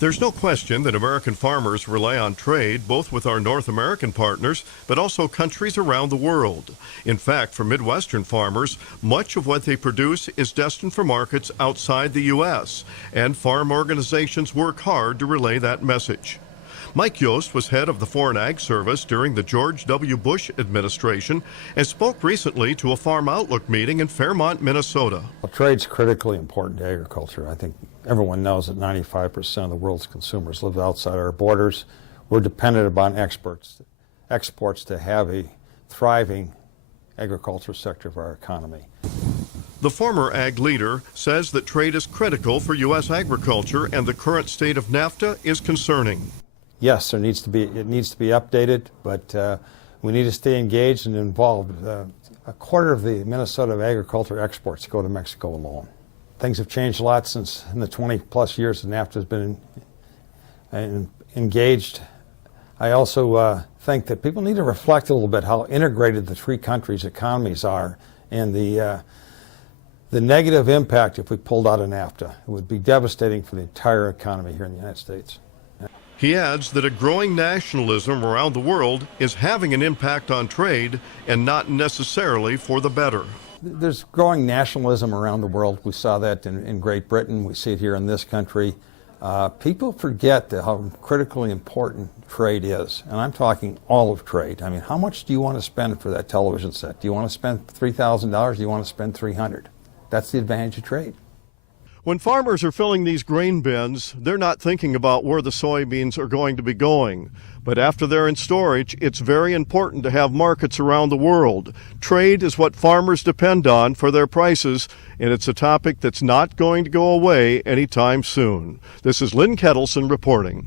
There's no question that American farmers rely on trade both with our North American partners but also countries around the world. In fact, for Midwestern farmers, much of what they produce is destined for markets outside the U.S., and farm organizations work hard to relay that message. Mike Yost was head of the Foreign Ag Service during the George W. Bush administration and spoke recently to a Farm Outlook meeting in Fairmont, Minnesota. Well, trade's critically important to agriculture. I think everyone knows that 95% of the world's consumers live outside our borders. We're dependent upon exports to have a thriving agriculture sector of our economy. The former ag leader says that trade is critical for U.S. agriculture, and the current state of NAFTA is concerning. Yes, it needs to be updated, but we need to stay engaged and involved. A quarter of the Minnesota agriculture exports go to Mexico alone. Things have changed a lot since in the 20-plus years that NAFTA has been engaged. I also think that people need to reflect a little bit how integrated the three countries' economies are, and the negative impact if we pulled out of NAFTA. It would be devastating for the entire economy here in the United States. He adds that a growing nationalism around the world is having an impact on trade, and not necessarily for the better. There's growing nationalism around the world. We saw that in Great Britain. We see it here in this country. People forget how critically important trade is, and I'm talking all of trade. I mean, how much do you want to spend for that television set? Do you want to spend $3,000? Do you want to spend $300? That's the advantage of trade. When farmers are filling these grain bins, they're not thinking about where the soybeans are going to be going. But after they're in storage, it's very important to have markets around the world. Trade is what farmers depend on for their prices, and it's a topic that's not going to go away anytime soon. This is Lynn Ketelsen reporting.